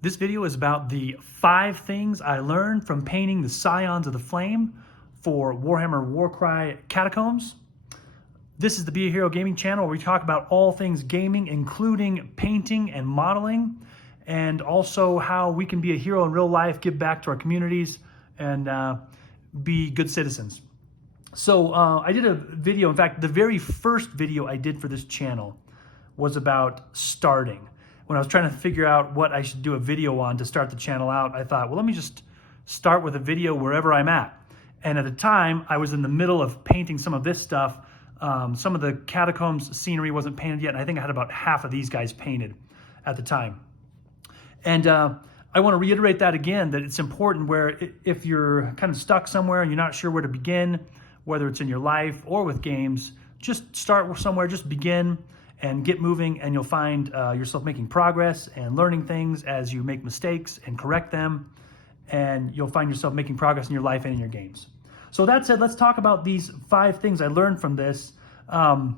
This video is about the 5 things I learned from painting the Scions of the Flame for Warhammer Warcry Catacombs. This is the Be a Hero Gaming channel where we talk about all things gaming, including painting and modeling, and also how we can be a hero in real life, give back to our communities, and be good citizens. So I did a video, in fact, the very first video I did for this channel was about starting. When I was trying to figure out what I should do a video on to start the channel out, I thought, well, let me just start with a video wherever I'm at. And at the time, I was in the middle of painting some of this stuff. Some of the catacombs scenery wasn't painted yet, and I think I had about half of these guys painted at the time. And I want to reiterate that again, that it's important where if you're kind of stuck somewhere and you're not sure where to begin, whether it's in your life or with games, just start somewhere, just begin and get moving, and you'll find yourself making progress and learning things as you make mistakes and correct them, and you'll find yourself making progress in your life and in your games. So that said, let's talk about these 5 things I learned from this. I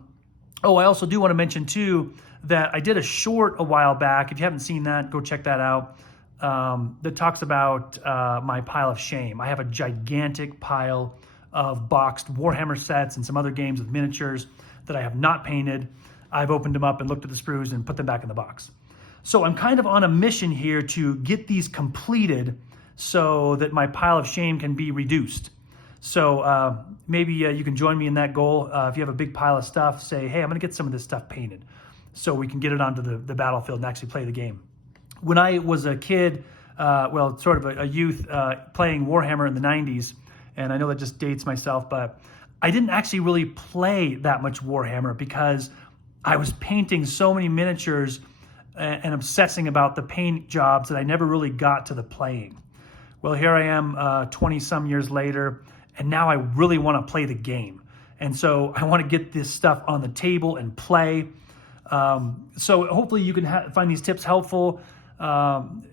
also do want to mention too that I did a short a while back. If you haven't seen that, go check that out. That talks about my pile of shame. I have a gigantic pile of boxed Warhammer sets and some other games with miniatures that I have not painted. I've opened them up and looked at the sprues and put them back in the box. So I'm kind of on a mission here to get these completed so that my pile of shame can be reduced. So maybe you can join me in that goal. If you have a big pile of stuff, say, hey, I'm gonna get some of this stuff painted so we can get it onto the battlefield and actually play the game. When I was a kid, sort of a youth playing Warhammer in the 90s, and I know that just dates myself, but I didn't actually really play that much Warhammer because I was painting so many miniatures and obsessing about the paint jobs that I never really got to the playing. Well, here I am 20 some years later, and now I really want to play the game. And so I want to get this stuff on the table and play. So hopefully you can find these tips helpful, and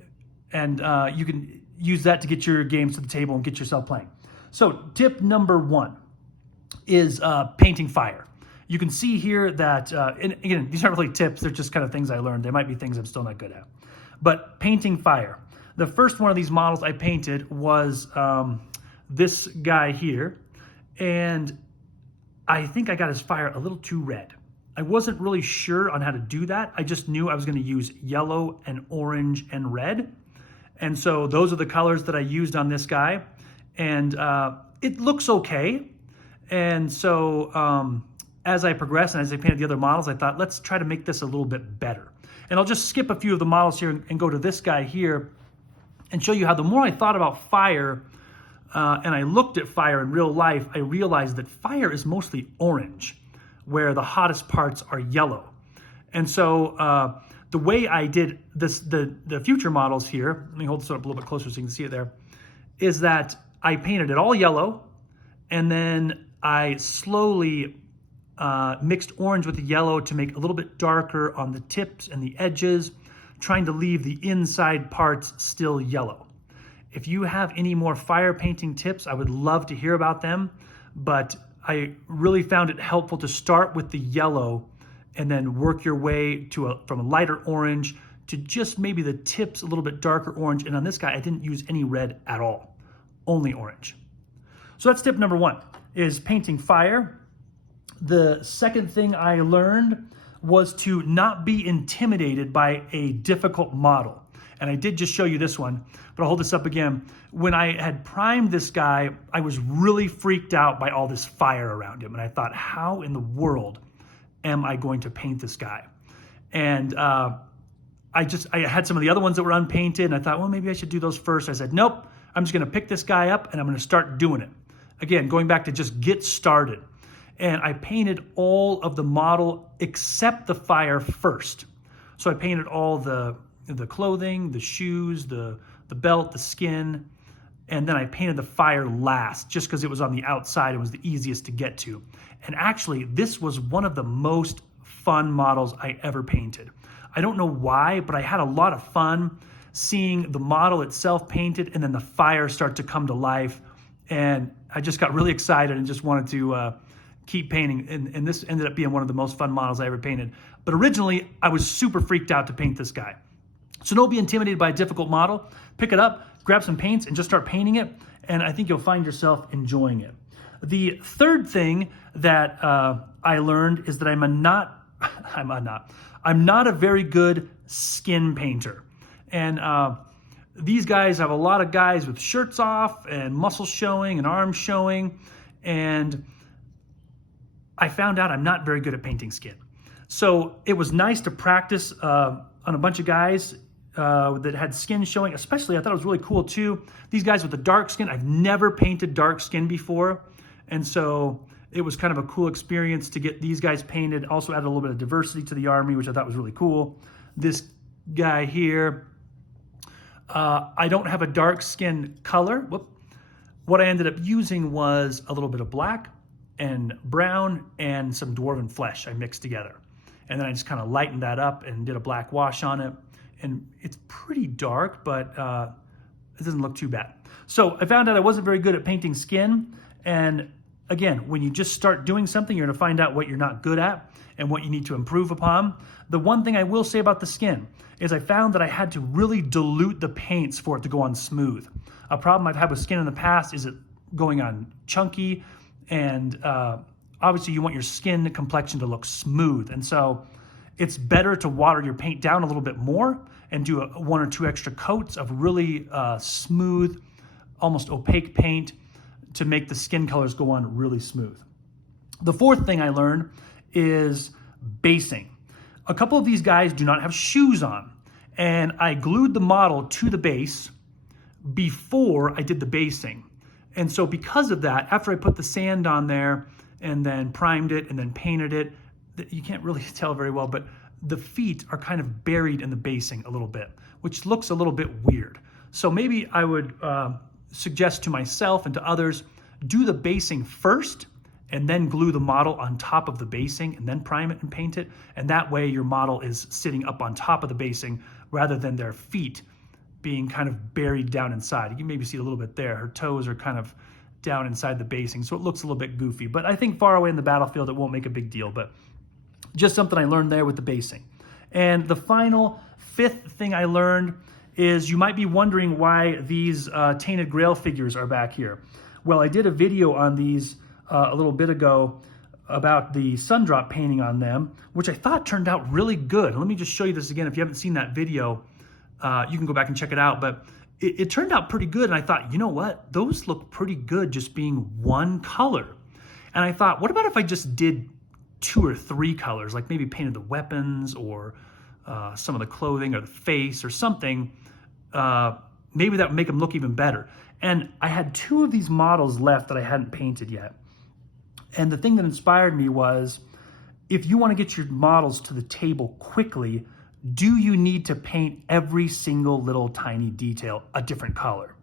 you can use that to get your games to the table and get yourself playing. So tip number 1 is painting fire. You can see here that, and again, these aren't really tips, they're just kind of things I learned. They might be things I'm still not good at. But painting fire. The first one of these models I painted was this guy here, and I think I got his fire a little too red. I wasn't really sure on how to do that. I just knew I was gonna use yellow and orange and red. And so those are the colors that I used on this guy. And it looks okay. And so, as I progressed and as I painted the other models, I thought, let's try to make this a little bit better. And I'll just skip a few of the models here and go to this guy here and show you how the more I thought about fire and I looked at fire in real life, I realized that fire is mostly orange, where the hottest parts are yellow. And so the way I did this, the future models here, let me hold this up a little bit closer so you can see it there, is that I painted it all yellow, and then I slowly mixed orange with the yellow to make a little bit darker on the tips and the edges, trying to leave the inside parts still yellow. If you have any more fire painting tips, I would love to hear about them, but I really found it helpful to start with the yellow and then work your way to from a lighter orange to just maybe the tips a little bit darker orange. And on this guy, I didn't use any red at all, only orange. So that's tip number 1, is painting fire. The second thing I learned was to not be intimidated by a difficult model. And I did just show you this one, but I'll hold this up again. When I had primed this guy, I was really freaked out by all this fire around him. And I thought, how in the world am I going to paint this guy? And I had some of the other ones that were unpainted, and I thought, well, maybe I should do those first. I said, nope, I'm just gonna pick this guy up and I'm gonna start doing it. Again, going back to just get started. And I painted all of the model except the fire first. So I painted all the clothing, the shoes, the belt, the skin, and then I painted the fire last just because it was on the outside and was the easiest to get to. And actually, this was one of the most fun models I ever painted. I don't know why, but I had a lot of fun seeing the model itself painted and then the fire start to come to life. And I just got really excited and just wanted to keep painting, and this ended up being one of the most fun models I ever painted. But originally, I was super freaked out to paint this guy. So don't be intimidated by a difficult model. Pick it up, grab some paints, and just start painting it, and I think you'll find yourself enjoying it. The third thing that I learned is that I'm not a very good skin painter. And these guys have a lot of guys with shirts off and muscles showing and arms showing, and I found out I'm not very good at painting skin. So it was nice to practice on a bunch of guys that had skin showing. Especially, I thought it was really cool too. These guys with the dark skin, I've never painted dark skin before. And so it was kind of a cool experience to get these guys painted. Also added a little bit of diversity to the army, which I thought was really cool. This guy here, I don't have a dark skin color. Whoop. What I ended up using was a little bit of black and brown and some dwarven flesh I mixed together. And then I just kind of lightened that up and did a black wash on it. And it's pretty dark, but it doesn't look too bad. So I found out I wasn't very good at painting skin. And again, when you just start doing something, you're gonna find out what you're not good at and what you need to improve upon. The one thing I will say about the skin is I found that I had to really dilute the paints for it to go on smooth. A problem I've had with skin in the past is it going on chunky, and obviously you want your skin complexion to look smooth. And so it's better to water your paint down a little bit more and do one or two extra coats of really smooth, almost opaque paint to make the skin colors go on really smooth. The fourth thing I learned is basing. A couple of these guys do not have shoes on, and I glued the model to the base before I did the basing. And so because of that, after I put the sand on there and then primed it and then painted it, you can't really tell very well, but the feet are kind of buried in the basing a little bit, which looks a little bit weird. So maybe I would suggest to myself and to others, do the basing first and then glue the model on top of the basing and then prime it and paint it. And that way your model is sitting up on top of the basing rather than their feet being kind of buried down inside. You can maybe see a little bit there. Her toes are kind of down inside the basing, so it looks a little bit goofy. But I think far away in the battlefield, it won't make a big deal. But just something I learned there with the basing. And the final, fifth thing I learned is you might be wondering why these Tainted Grail figures are back here. Well, I did a video on these a little bit ago about the Sundrop painting on them, which I thought turned out really good. Let me just show you this again. If you haven't seen that video, you can go back and check it out. But it turned out pretty good. And I thought, you know what? Those look pretty good just being one color. And I thought, what about if I just did 2 or 3 colors, like maybe painted the weapons or some of the clothing or the face or something. Maybe that would make them look even better. And I had 2 of these models left that I hadn't painted yet. And the thing that inspired me was, if you want to get your models to the table quickly, do you need to paint every single little tiny detail a different color?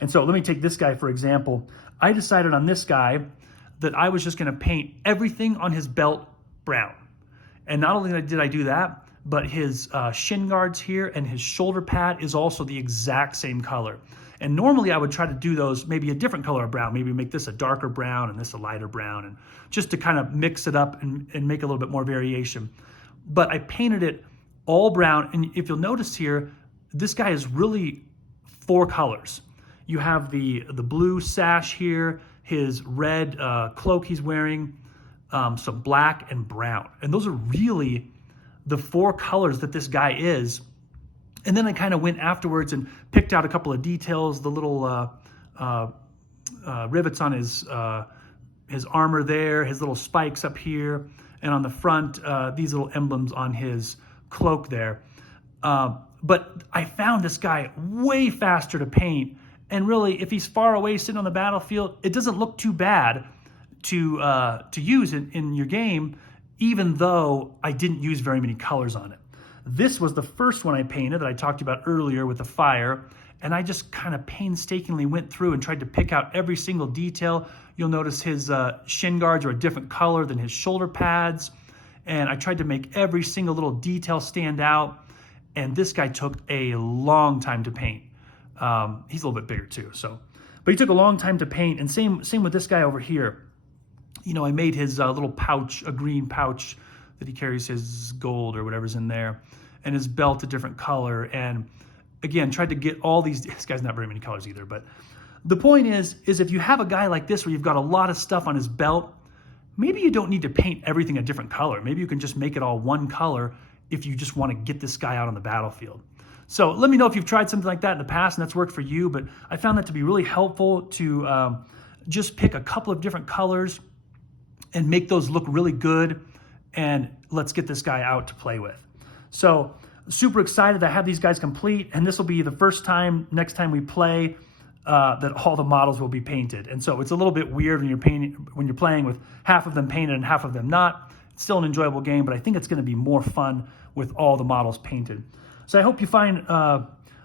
And so let me take this guy for example. I decided on this guy that I was just going to paint everything on his belt brown. And not only did I do that, but his shin guards here and his shoulder pad is also the exact same color. And normally I would try to do those maybe a different color of brown, maybe make this a darker brown and this a lighter brown, and just to kind of mix it up and make a little bit more variation. But I painted it all brown, and if you'll notice here, this guy is really 4 colors. You have the blue sash here, his red cloak he's wearing, some black and brown. And those are really the 4 colors that this guy is. And then I kind of went afterwards and picked out a couple of details, the little rivets on his armor there, his little spikes up here, and on the front, these little emblems on his cloak there. But I found this guy way faster to paint. And really, if he's far away sitting on the battlefield, it doesn't look too bad to use in your game, even though I didn't use very many colors on it. This was the first one I painted that I talked about earlier with the fire, and I just kind of painstakingly went through and tried to pick out every single detail. You'll notice his shin guards are a different color than his shoulder pads, and I tried to make every single little detail stand out, and this guy took a long time to paint. He's a little bit bigger too, but he took a long time to paint, and same with this guy over here. You know, I made his little pouch, a green pouch that he carries his gold or whatever's in there. and his belt a different color. And again, tried to get all these, this guy's not very many colors either, but the point is if you have a guy like this where you've got a lot of stuff on his belt, maybe you don't need to paint everything a different color. Maybe you can just make it all one color if you just want to get this guy out on the battlefield. So let me know if you've tried something like that in the past and that's worked for you, but I found that to be really helpful to just pick a couple of different colors and make those look really good, and let's get this guy out to play with. So super excited to have these guys complete, and this will be the first time next time we play that all the models will be painted. And so it's a little bit weird when you're playing with half of them painted and half of them not. It's still an enjoyable game, but I think it's going to be more fun with all the models painted. So I hope you find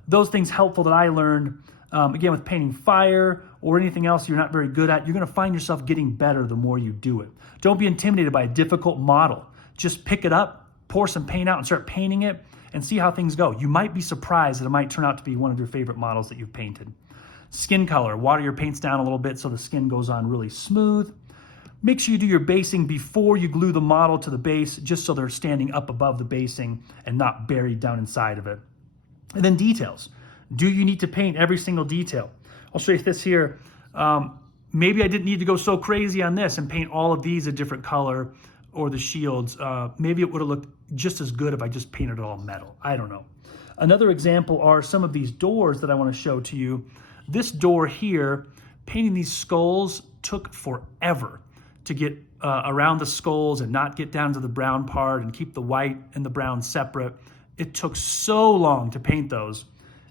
those things helpful that I learned. Again, with painting fire or anything else you're not very good at, you're going to find yourself getting better the more you do it. Don't be intimidated by a difficult model. Just pick it up, pour some paint out, and start painting it, and see how things go. You might be surprised that it might turn out to be one of your favorite models that you've painted. Skin color, water your paints down a little bit so the skin goes on really smooth. Make sure you do your basing before you glue the model to the base, just so they're standing up above the basing and not buried down inside of it. And then details. Do you need to paint every single detail? I'll show you this here. Maybe I didn't need to go so crazy on this and paint all of these a different color, or the shields. Maybe it would have looked just as good if I just painted it all metal. I don't know. Another example are some of these doors that I want to show to you. This door here, painting these skulls took forever to get around the skulls and not get down to the brown part and keep the white and the brown separate. It took so long to paint those.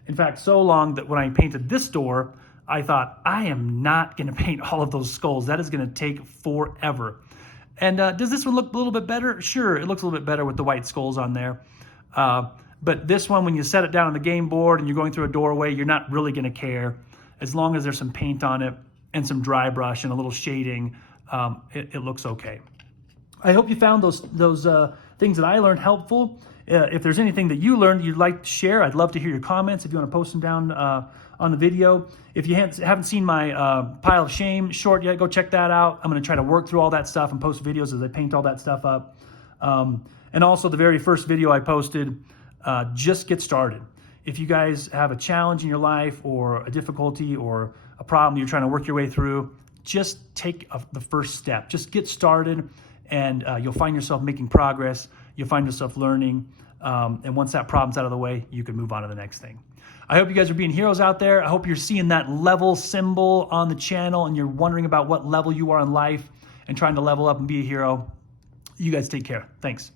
In fact, so long that when I painted this door, I thought, I am not going to paint all of those skulls. That is going to take forever. And does this one look a little bit better? Sure, it looks a little bit better with the white skulls on there. But this one, when you set it down on the game board and you're going through a doorway, you're not really going to care. As long as there's some paint on it and some dry brush and a little shading, it looks okay. I hope you found those things that I learned helpful. If there's anything that you learned you'd like to share, I'd love to hear your comments if you want to post them down on the video. If you haven't seen my pile of shame short yet, go check that out. I'm going to try to work through all that stuff and post videos as I paint all that stuff up. And also the very first video I posted, just get started. If you guys have a challenge in your life or a difficulty or a problem you're trying to work your way through, just take the first step. Just get started, and you'll find yourself making progress. You'll find yourself learning. And once that problem's out of the way, you can move on to the next thing. I hope you guys are being heroes out there. I hope you're seeing that level symbol on the channel and you're wondering about what level you are in life and trying to level up and be a hero. You guys take care. Thanks.